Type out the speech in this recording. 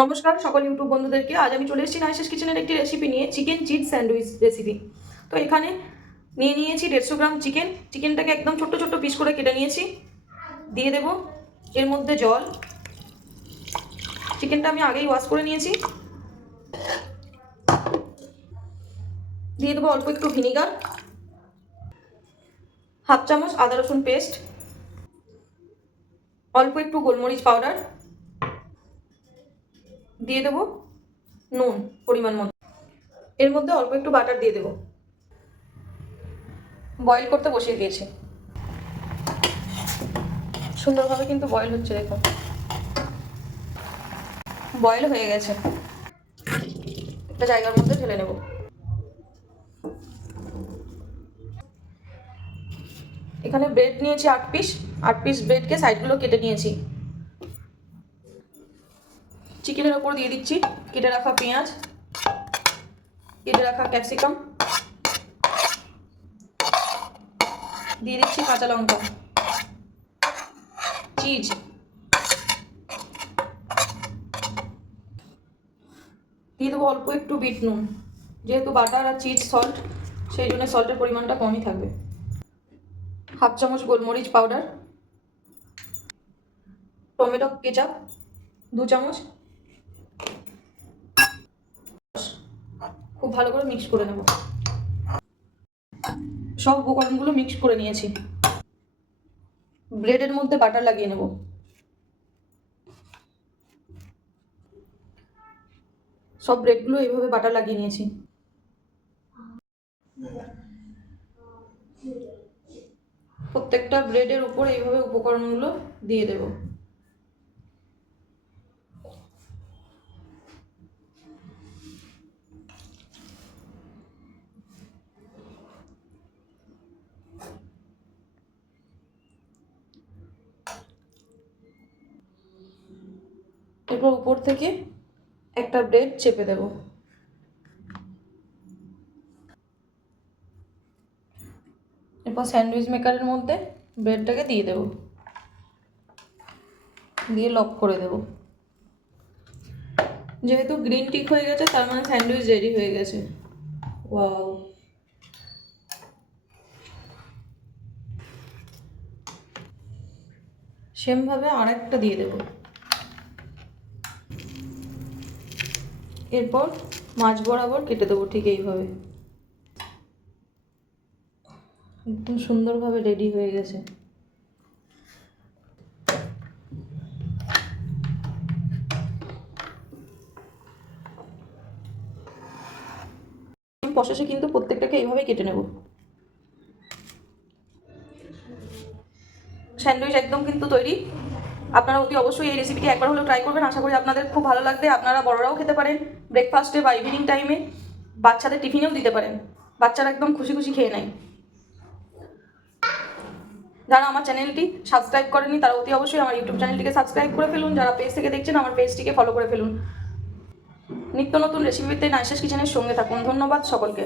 নমস্কার সকল ইউটিউব বন্ধুদেরকে। আজ আমি চলে এসেছি নাইসেস কিচেনের একটি রেসিপি নিয়ে, চিকেন চিজ স্যান্ডউইচ রেসিপি। তো এখানে নিয়েছি 150 গ্রাম চিকেন। চিকেনটাকে একদম ছোট্ট ছোট্ট পিস করে কেটে নিয়েছি। দিয়ে দেব এর মধ্যে জল। চিকেনটা আমি আগেই ওয়াশ করে নিয়েছি। দিয়ে দেবো অল্প একটু ভিনিগার, হাফ চামচ আদা রসুন পেস্ট, অল্প একটু গোলমরিচ পাউডার, দিয়ে দেবো নুন পরিমাণ মতো। এর মধ্যে অল্প একটু বাটার দিয়ে দেবো। বয়েল করতে বসিয়ে দিয়েছি। সুন্দরভাবে কিন্তু বয়েল হচ্ছে, দেখুন বয়েল হয়ে গেছে। একটা জায়গার মধ্যে ঢেলে নেব। এখানে ব্রেড নিয়েছি 8 পিস ব্রেডকে সাইডগুলো কেটে নিয়েছি। চিকেনের ওপর দিয়ে দিচ্ছি কেটে রাখা পেঁয়াজ, কেটে রাখা ক্যাপসিকাম, দিয়ে দিচ্ছি কাঁচা লঙ্কা, চিজ, দিয়ে দেবো অল্প একটু বিট নুন। যেহেতু বাটার আর চিজ সল্ট, সেই জন্য সল্টের পরিমাণটা কমই থাকবে। হাফ চামচ গোলমরিচ পাউডার, টমেটো কেচাপ 2 চামচ। খুব ভালো করে মিক্স করে নেব। সব উপকরণগুলো মিক্স করে নিয়েছি। ব্রেডের মধ্যে বাটার লাগিয়ে নেব। সব ব্রেডগুলো এইভাবে বাটার লাগিয়ে নিয়েছি। প্রত্যেকটা ব্রেডের উপর এইভাবে উপকরণগুলো দিয়ে দেব। এরপর উপর থেকে একটা ব্রেড চেপে দেব। এরপর স্যান্ডউইচ মেকারের মধ্যে ব্রেডটাকে দিয়ে দেব, দিয়ে লক করে দেব। যেহেতু গ্রিন টিক হয়ে গেছে, তার মানে স্যান্ডউইচ রেডি হয়ে গেছে। ওয়াও, সেমভাবে আরেকটা দিয়ে দেব। এরপর মাছ বরাবর কেটে দেবো ঠিক এইভাবে। একদম সুন্দরভাবে রেডি হয়ে গেছে। প্রসেসে কিন্তু প্রত্যেকটাকে এইভাবেই কেটে নেব। স্যান্ডউইচ একদম কিন্তু তৈরি। আপনারা অতি অবশ্যই এই রেসিপিটি একবার হলেও ট্রাই করবেন। আশা করি আপনাদের খুব ভালো লাগবে। আপনারা বড়রাও খেতে পারেন, ব্রেকফাস্টে বা ইভিনিং টাইমে, বাচ্চাদের টিফিনেও দিতে পারেন। বাচ্চারা একদম খুশি খুশি খেয়ে নেয়। যারা আমার চ্যানেলটি সাবস্ক্রাইব করেনি তারা অতি অবশ্যই আমার ইউটিউব চ্যানেলটিকে সাবস্ক্রাইব করে ফেলুন। যারা পেজ থেকে দেখছেন আমার পেজটিকে ফলো করে ফেলুন। নিত্য নতুন রেসিপিতে নাইসেস কিচেনের সঙ্গে থাকুন। ধন্যবাদ সকলকে।